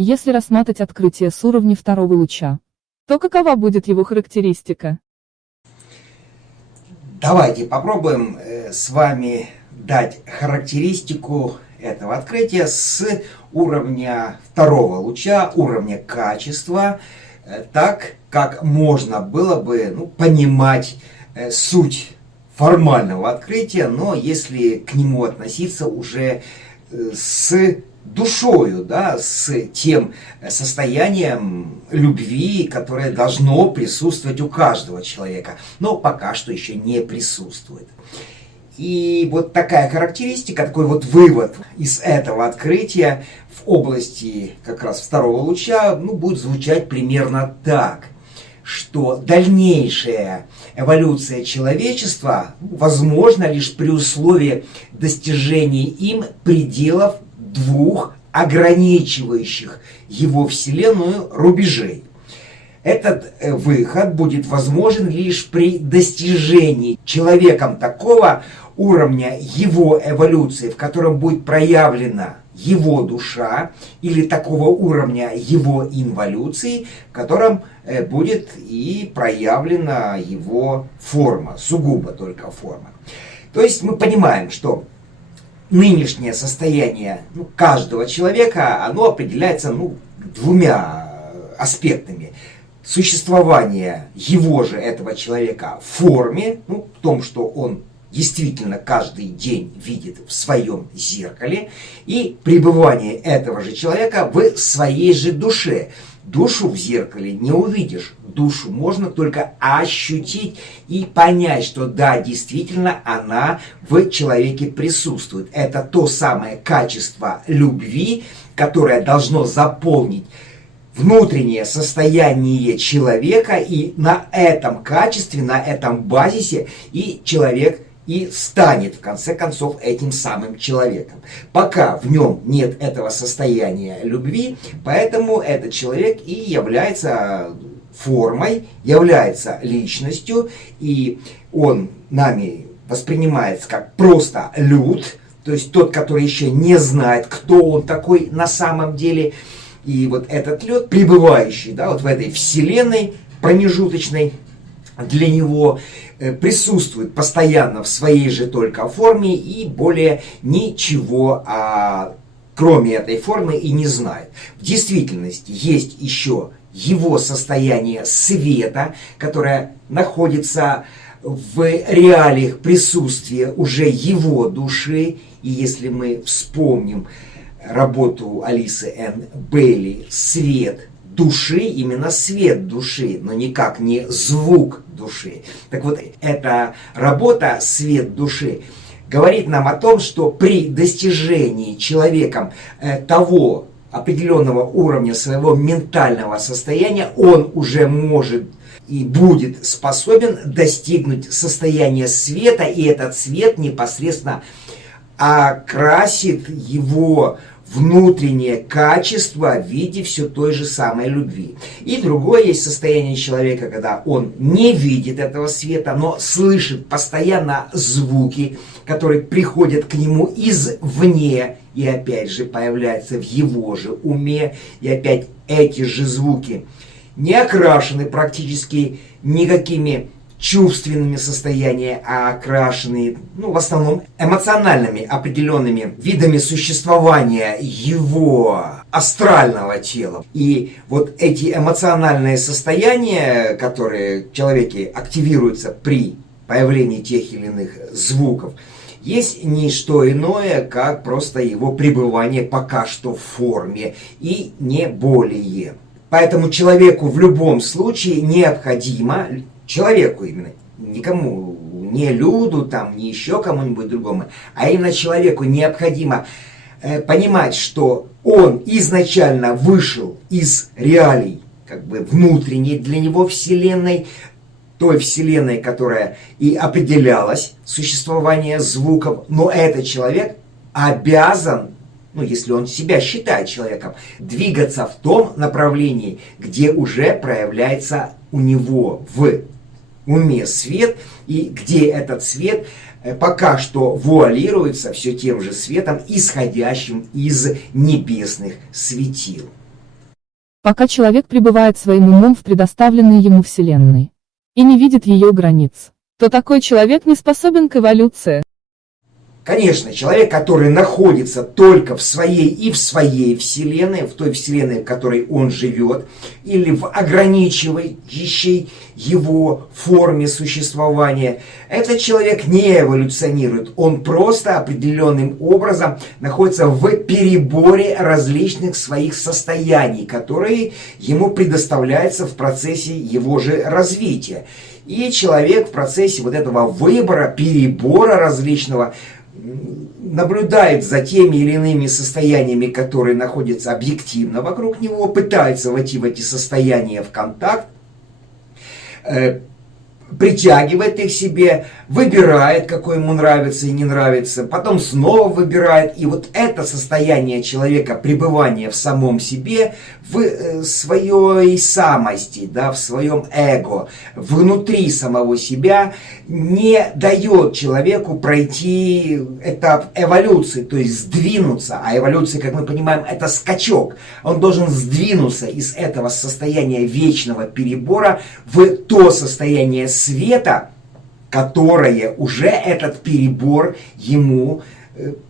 И если рассматривать открытие с уровня второго луча, то какова будет его характеристика? Давайте попробуем с вами дать характеристику этого открытия с уровня второго луча, уровня качества, так как можно было бы понимать суть формального открытия, но если к нему относиться уже с душою, да, с тем состоянием любви, которое должно присутствовать у каждого человека, но пока что еще не присутствует. И вот такая характеристика, такой вот вывод из этого открытия в области как раз второго луча будет звучать примерно так, что дальнейшая эволюция человечества возможна лишь при условии достижения им пределов двух ограничивающих его Вселенную рубежей. Этот выход будет возможен лишь при достижении человеком такого уровня его эволюции, в котором будет проявлена его душа, или такого уровня его инволюции, в котором будет и проявлена его форма, сугубо только форма. То есть мы понимаем, что нынешнее состояние каждого человека, оно определяется двумя аспектами. Существование его же, этого человека, в форме, в том, что он действительно каждый день видит в своем зеркале, и пребывание этого же человека в своей же душе. Душу в зеркале не увидишь, душу можно только ощутить и понять, что да, действительно она в человеке присутствует. Это то самое качество любви, которое должно заполнить внутреннее состояние человека, и на этом качестве, на этом базисе и человек и станет, в конце концов, этим самым человеком. Пока в нем нет этого состояния любви, поэтому этот человек и является формой, является личностью, и он нами воспринимается как просто люд, то есть тот, который еще не знает, кто он такой на самом деле. И вот этот люд, пребывающий вот в этой вселенной промежуточной, для него присутствует постоянно в своей же только форме и более ничего кроме этой формы и не знает. В действительности есть еще его состояние света, которое находится в реалиях присутствия уже его души. И если мы вспомним работу Алисы Н. Бейли «Свет души», именно свет души, но никак не звук души. Так вот, эта работа «Свет души» говорит нам о том, что при достижении человеком того определенного уровня своего ментального состояния он уже может и будет способен достигнуть состояния света, и этот свет непосредственно окрасит его внутреннее качество в виде все той же самой любви. И другое есть состояние человека, когда он не видит этого света, но слышит постоянно звуки, которые приходят к нему извне, и опять же появляются в его же уме, и опять эти же звуки не окрашены практически никакими чувственными состояниями, а окрашенные, в основном эмоциональными определенными видами существования его астрального тела. И вот эти эмоциональные состояния, которые в человеке активируются при появлении тех или иных звуков, есть не что иное, как просто его пребывание пока что в форме и не более. Поэтому человеку в любом случае необходимо, человеку именно, никому, не люду, не еще кому-нибудь другому, а именно человеку необходимо понимать, что он изначально вышел из реалий, внутренней для него вселенной, той вселенной, которая и определялась существование звуков, но этот человек обязан, если он себя считает человеком, двигаться в том направлении, где уже проявляется у него в уме свет, и где этот свет пока что вуалируется все тем же светом, исходящим из небесных светил. Пока человек пребывает своим умом в предоставленной ему Вселенной и не видит ее границ, то такой человек не способен к эволюции. Конечно, человек, который находится только в своей вселенной, в той вселенной, в которой он живет, или в ограничивающей его форме существования, этот человек не эволюционирует, он просто определенным образом находится в переборе различных своих состояний, которые ему предоставляются в процессе его же развития. И человек в процессе вот этого выбора, перебора различного, наблюдает за теми или иными состояниями, которые находятся объективно вокруг него, пытается войти в эти состояния в контакт, притягивает их себе, выбирает, какой ему нравится и не нравится, потом снова выбирает. И вот это состояние человека, пребывание в самом себе, в своей самости, да, в своем эго, внутри самого себя, не дает человеку пройти этап эволюции, то есть сдвинуться. А эволюция, как мы понимаем, это скачок. Он должен сдвинуться из этого состояния вечного перебора в то состояние света, которое уже этот перебор ему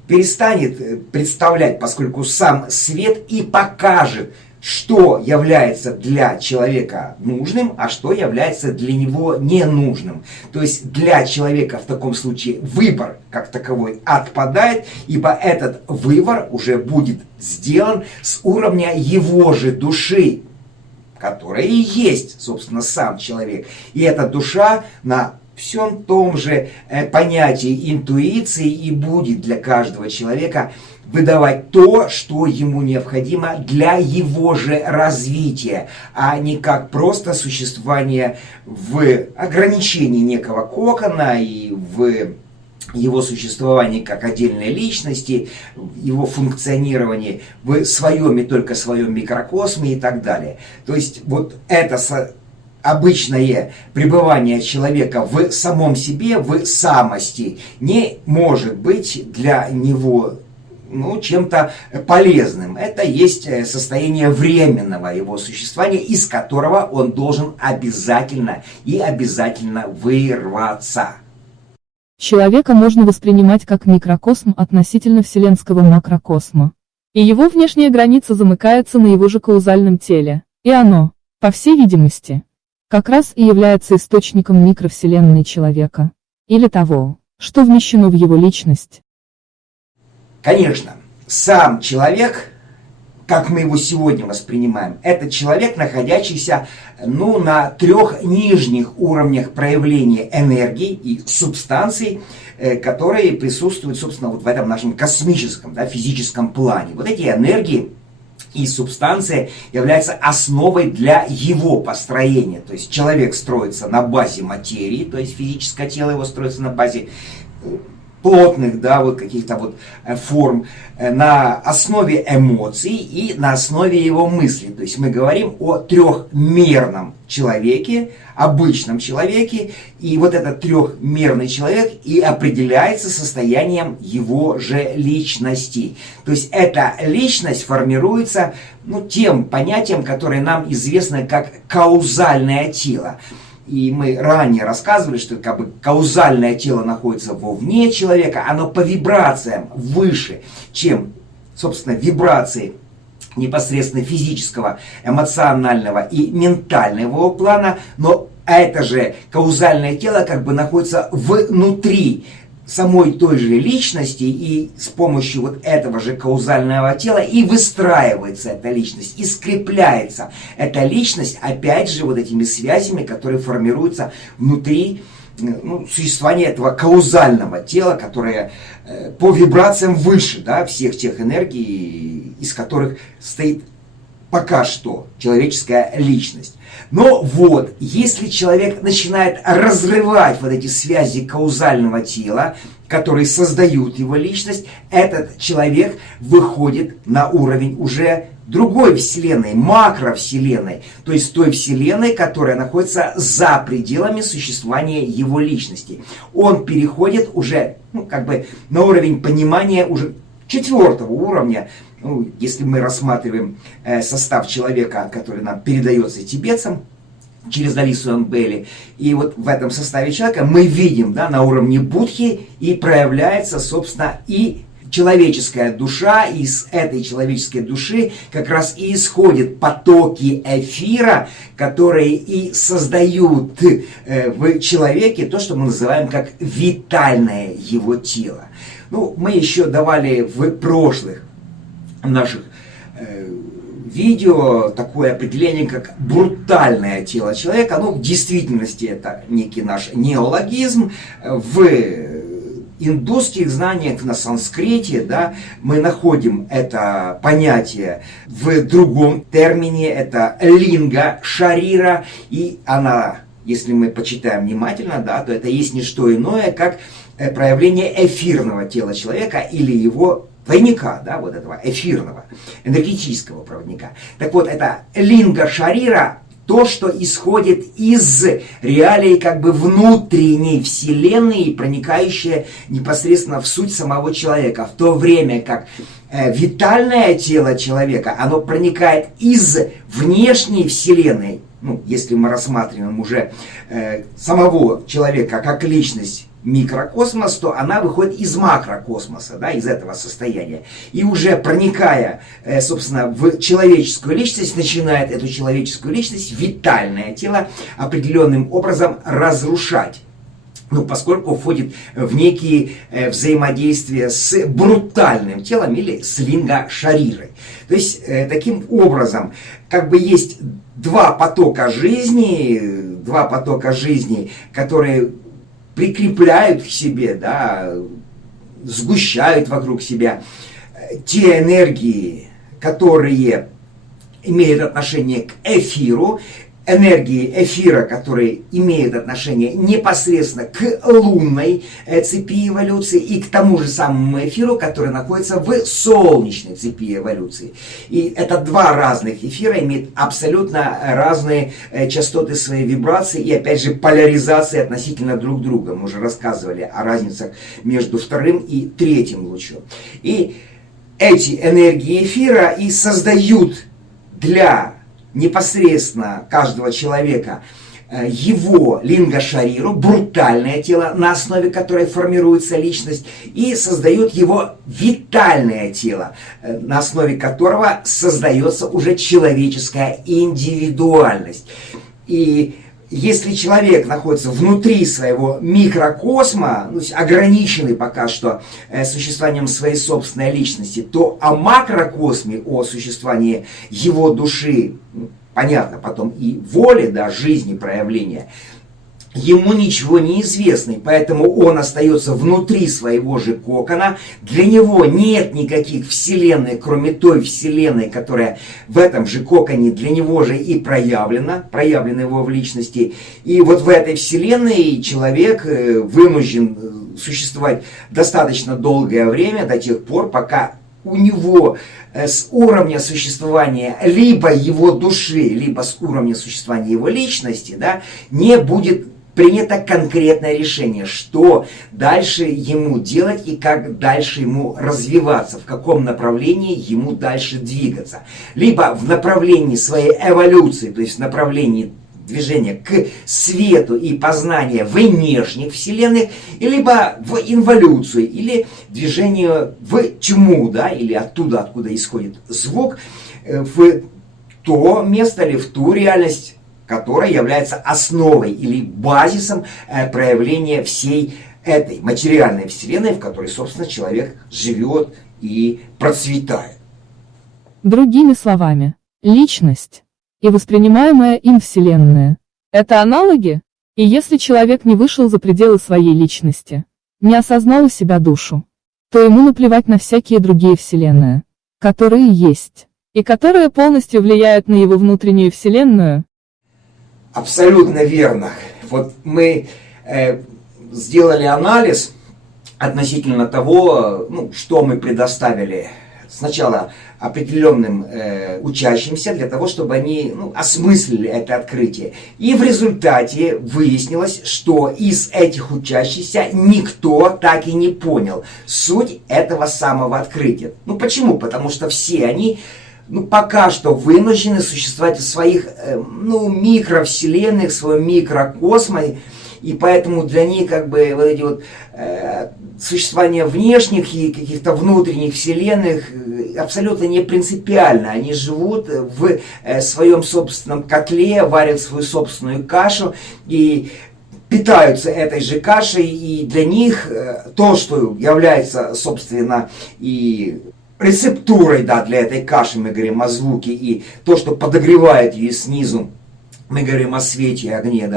перестанет представлять, поскольку сам свет и покажет, что является для человека нужным, а что является для него ненужным. То есть для человека в таком случае выбор как таковой отпадает, ибо этот выбор уже будет сделан с уровня его же души, которая и есть, собственно, сам человек. И эта душа на всем том же понятии интуиции и будет для каждого человека выдавать то, что ему необходимо для его же развития, а не как просто существование в ограничении некого кокона и в его существовании как отдельной личности, его функционирование в своем и только своем микрокосме и так далее. То есть вот это обычное пребывание человека в самом себе, в самости, не может быть для него чем-то полезным. Это есть состояние временного его существования, из которого он должен обязательно вырваться. Человека можно воспринимать как микрокосм относительно вселенского макрокосма. И его внешняя граница замыкается на его же каузальном теле. И оно, по всей видимости, как раз и является источником микровселенной человека. Или того, что вмещено в его личность. Конечно, сам человек, как мы его сегодня воспринимаем, это человек, находящийся на 3 нижних уровнях проявления энергии и субстанций, которые присутствуют, собственно, вот в этом нашем космическом, физическом плане. Вот эти энергии и субстанция являются основой для его построения. То есть человек строится на базе материи, то есть физическое тело его строится на базе плотных, каких-то форм, на основе эмоций и на основе его мыслей. То есть мы говорим о трехмерном человеке, обычном человеке, и вот этот трехмерный человек и определяется состоянием его же личности. То есть эта личность формируется тем понятием, которое нам известно как каузальное тело. И мы ранее рассказывали, что каузальное тело находится вовне человека, оно по вибрациям выше, чем, собственно, вибрации непосредственно физического, эмоционального и ментального плана, но это же каузальное тело находится внутри самой той же личности, и с помощью этого же каузального тела и выстраивается эта личность, и скрепляется эта личность, опять же, этими связями, которые формируются внутри существования этого каузального тела, которое по вибрациям выше всех тех энергий, из которых стоит пока что человеческая личность. Но если человек начинает разрывать эти связи каузального тела, которые создают его личность, этот человек выходит на уровень уже другой вселенной, макровселенной, то есть той вселенной, которая находится за пределами существования его личности. Он переходит уже на уровень понимания уже 4-го уровня Ну, если мы рассматриваем состав человека, который нам передается тибетцам через Алису Амбели, и вот в этом составе человека мы видим, да, на уровне будхи и проявляется, собственно, и человеческая душа, и из этой человеческой души как раз и исходят потоки эфира, которые и создают в человеке то, что мы называем как витальное его тело. Ну, мы еще давали в прошлых наших видео такое определение, как брутальное тело человека. Ну, в действительности это некий наш неологизм. В индусских знаниях, на санскрите, да, мы находим это понятие в другом термине, это линга шарира, и она, если мы почитаем внимательно, да, то это есть не что иное, как проявление эфирного тела человека или его двойника, да, вот этого эфирного, энергетического проводника. Так вот, это линга шарира, то, что исходит из реалий как бы внутренней вселенной, проникающее непосредственно в суть самого человека, в то время как витальное тело человека, оно проникает из внешней вселенной. Ну, если мы рассматриваем уже самого человека как личность, микрокосмос, то она выходит из макрокосмоса, да, из этого состояния. И уже проникая, собственно, в человеческую личность, начинает эту человеческую личность, витальное тело, определенным образом разрушать. Ну, поскольку входит в некие взаимодействия с брутальным телом или с линга-шарирой. То есть, таким образом, как бы есть два потока жизни, которые прикрепляют к себе, да, сгущают вокруг себя те энергии, которые имеют отношение к эфиру, энергии эфира, которые имеют отношение непосредственно к лунной цепи эволюции и к тому же самому эфиру, который находится в солнечной цепи эволюции. И это два разных эфира имеют абсолютно разные частоты своей вибрации и, опять же, поляризации относительно друг друга. Мы уже рассказывали о разницах между вторым и третьим лучом. И эти энергии эфира и создают для непосредственно каждого человека его линга-шариру, брутальное тело, на основе которой формируется личность, и создают его витальное тело, на основе которого создается уже человеческая индивидуальность. И если человек находится внутри своего микрокосма, ну, ограниченный пока что существованием своей собственной личности, то о макрокосме, о существовании его души, понятно, потом и воли, да, жизни, проявления, ему ничего не известно, и поэтому он остается внутри своего же кокона. Для него нет никаких вселенной, кроме той вселенной, которая в этом же коконе для него же и проявлена его в личности. И вот в этой вселенной человек вынужден существовать достаточно долгое время, до тех пор, пока у него с уровня существования либо его души, либо с уровня существования его личности, да, не будет принято конкретное решение, что дальше ему делать и как дальше ему развиваться, в каком направлении ему дальше двигаться. Либо в направлении своей эволюции, то есть в направлении движения к свету и познания внешних вселенных, либо в инволюцию, или движение в тьму, да, или оттуда, откуда исходит звук, в то место или в ту реальность, которая является основой или базисом проявления всей этой материальной вселенной, в которой, собственно, человек живет и процветает. Другими словами, личность и воспринимаемая им вселенная – это аналоги? И если человек не вышел за пределы своей личности, не осознал у себя душу, то ему наплевать на всякие другие вселенные, которые есть, и которые полностью влияют на его внутреннюю вселенную. Абсолютно верно. Вот мы сделали анализ относительно того, ну, что мы предоставили сначала определенным учащимся для того, чтобы они осмыслили это открытие. И в результате выяснилось, что из этих учащихся никто так и не понял суть этого самого открытия. Почему? Потому что все они пока что вынуждены существовать в своих микровселенных, в своем микрокосме. И поэтому для них вот эти существование внешних и каких-то внутренних вселенных абсолютно не принципиально. Они живут в своем собственном котле, варят свою собственную кашу и питаются этой же кашей. И для них то, что является, собственно, и рецептурой, для этой каши, мы говорим о звуке, и то, что подогревает ее снизу, мы говорим о свете и огне,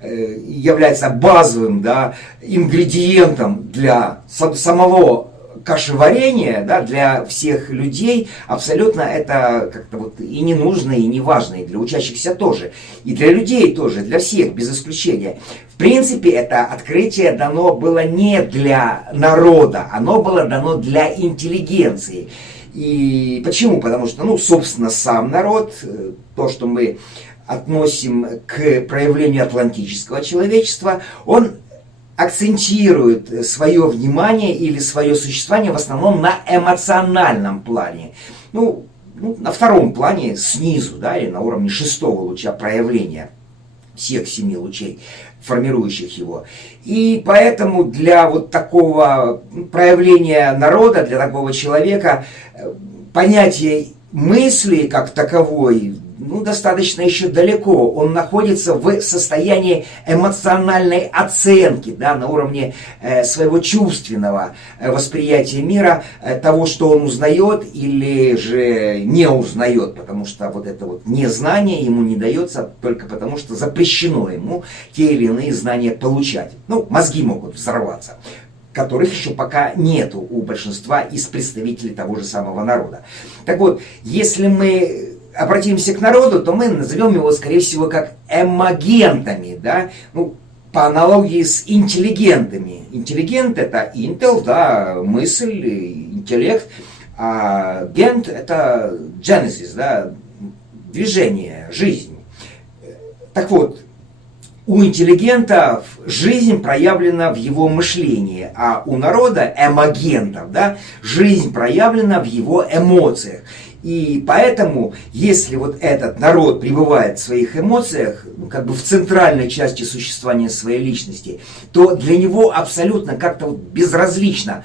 является базовым, ингредиентом для самого кашеварения, для всех людей, абсолютно это как-то и не нужно, и не важно, и для учащихся тоже, и для людей тоже, для всех, без исключения. В принципе, это открытие дано было не для народа, оно было дано для интеллигенции. И почему? Потому что, собственно, сам народ, то, что мы относим к проявлению атлантического человечества, он акцентирует свое внимание или свое существование в основном на эмоциональном плане. На втором плане снизу, или на уровне шестого луча проявления всех 7 лучей, формирующих его. И поэтому для такого проявления народа, для такого человека, понятие мысли как таковой достаточно еще далеко. Он находится в состоянии эмоциональной оценки, на уровне своего чувственного восприятия мира, того, что он узнает или же не узнает, потому что это незнание ему не дается только потому, что запрещено ему те или иные знания получать. Мозги могут взорваться, которых еще пока нету у большинства из представителей того же самого народа. Так вот, если мы обратимся к народу, то мы назовем его, скорее всего, как эмагентами, по аналогии с интеллигентами. Интеллигент — это интел, мысль, интеллект, а гент — это genesis, движение, жизнь. Так вот, у интеллигента жизнь проявлена в его мышлении, а у народа, эмагентов, жизнь проявлена в его эмоциях. И поэтому, если этот народ пребывает в своих эмоциях, в центральной части существования своей личности, то для него абсолютно как-то безразлично,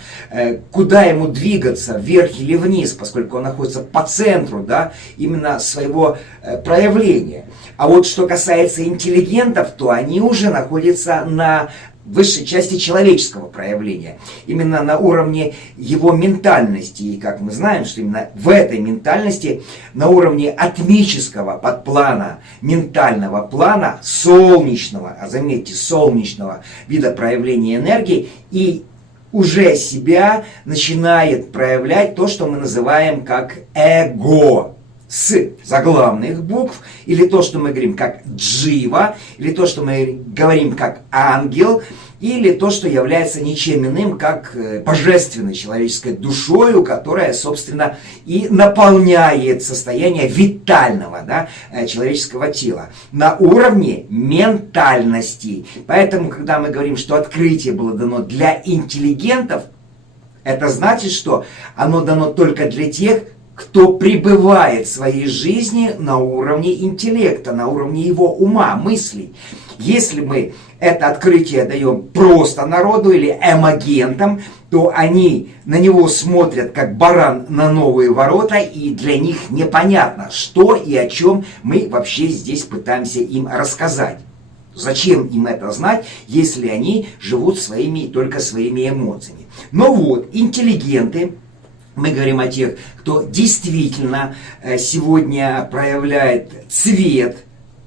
куда ему двигаться, вверх или вниз, поскольку он находится по центру, именно своего проявления. А что касается интеллигентов, то они уже находятся на высшей части человеческого проявления, именно на уровне его ментальности. И как мы знаем, что именно в этой ментальности, на уровне атмического подплана, ментального плана, солнечного, а заметьте, солнечного вида проявления энергии, и уже себя начинает проявлять то, что мы называем как эго. С заглавных букв, или то, что мы говорим как джива, или то, что мы говорим как ангел, или то, что является ничем иным, как божественной человеческой душою, которая, собственно, и наполняет состояние витального человеческого тела на уровне ментальности. Поэтому, когда мы говорим, что открытие было дано для интеллигентов, это значит, что оно дано только для тех, кто пребывает в своей жизни на уровне интеллекта, на уровне его ума, мыслей. Если мы это открытие даем просто народу или эмагентам, то они на него смотрят как баран на новые ворота, и для них непонятно, что и о чем мы вообще здесь пытаемся им рассказать. Зачем им это знать, если они живут только своими эмоциями? Но интеллигенты, мы говорим о тех, кто действительно сегодня проявляет цвет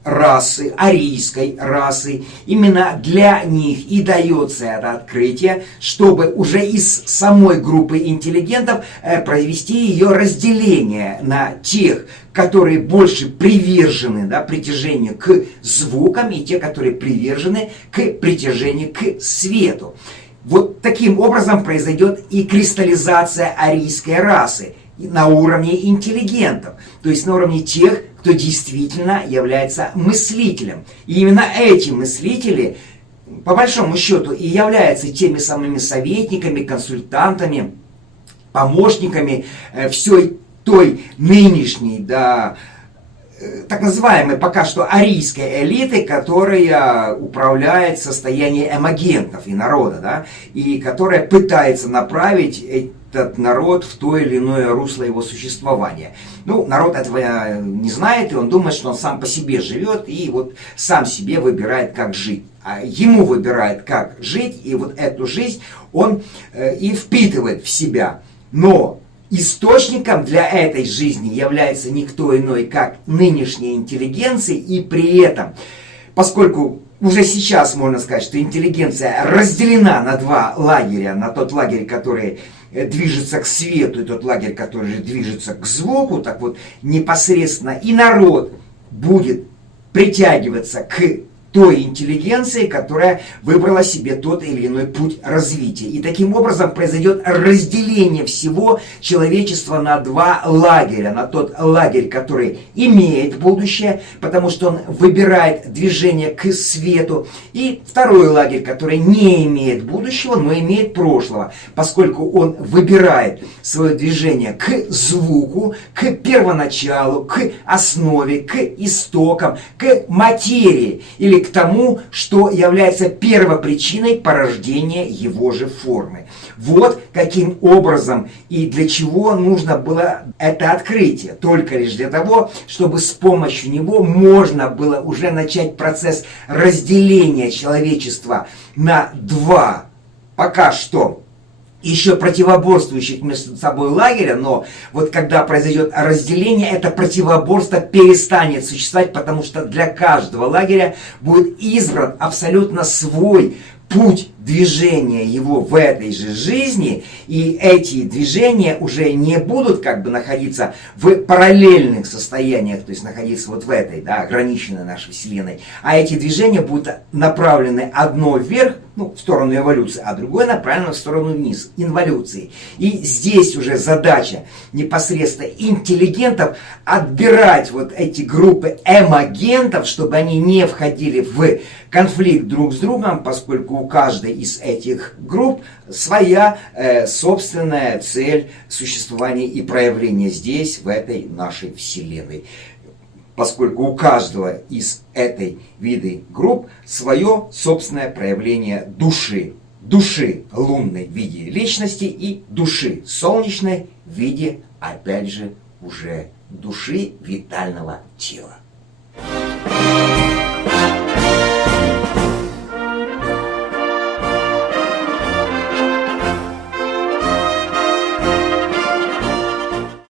расы, арийской расы. Именно для них и дается это открытие, чтобы уже из самой группы интеллигентов провести ее разделение на тех, которые больше привержены притяжению к звукам, и те, которые привержены к притяжению к свету. Таким образом произойдет и кристаллизация арийской расы. на уровне интеллигентов, то есть на уровне тех, кто действительно является мыслителем. И именно эти мыслители, по большому счету, и являются теми самыми советниками, консультантами, помощниками всей той нынешней, да, так называемой пока что арийской элиты, которая управляет состоянием эмагентов и народа, да, и которая пытается направить этот народ в то или иное русло его существования. Ну, народ этого не знает, и он думает, что он сам по себе живет, и вот сам себе выбирает, как жить. А ему выбирает, как жить, и вот эту жизнь он и впитывает в себя. Но источником для этой жизни является никто иной, как нынешняя интеллигенция, и при этом, поскольку уже сейчас можно сказать, что интеллигенция разделена на два лагеря, на тот лагерь, который движется к свету, и тот лагерь, который движется к звуку, так вот непосредственно и народ будет притягиваться к той интеллигенции, которая выбрала себе тот или иной путь развития. И таким образом произойдет разделение всего человечества на два лагеря. На тот лагерь, который имеет будущее, потому что он выбирает движение к свету. И второй лагерь, который не имеет будущего, но имеет прошлого, поскольку он выбирает свое движение к звуку, к первоначалу, к основе, к истокам, к материи или к тому, что является первопричиной порождения его же формы. Вот каким образом и для чего нужно было это открытие. Только лишь для того, чтобы с помощью него можно было уже начать процесс разделения человечества на два, пока что еще противоборствующих между собой лагеря, но вот когда произойдет разделение, это противоборство перестанет существовать, потому что для каждого лагеря будет избран абсолютно свой путь движения его в этой же жизни, и эти движения уже не будут как бы находиться в параллельных состояниях, то есть находиться вот в этой, да, ограниченной нашей Вселенной, а эти движения будут направлены одно вверх, ну, в сторону эволюции, а другое направлено в сторону вниз, инволюции. И здесь уже задача непосредственно интеллигентов отбирать вот эти группы эмагентов, чтобы они не входили в конфликт друг с другом, поскольку у каждой из этих групп своя собственная цель существования и проявления здесь, в этой нашей Вселенной. Поскольку у каждого из этой виды групп свое собственное проявление души. Души лунной в виде личности и души солнечной в виде, опять же, уже души витального тела.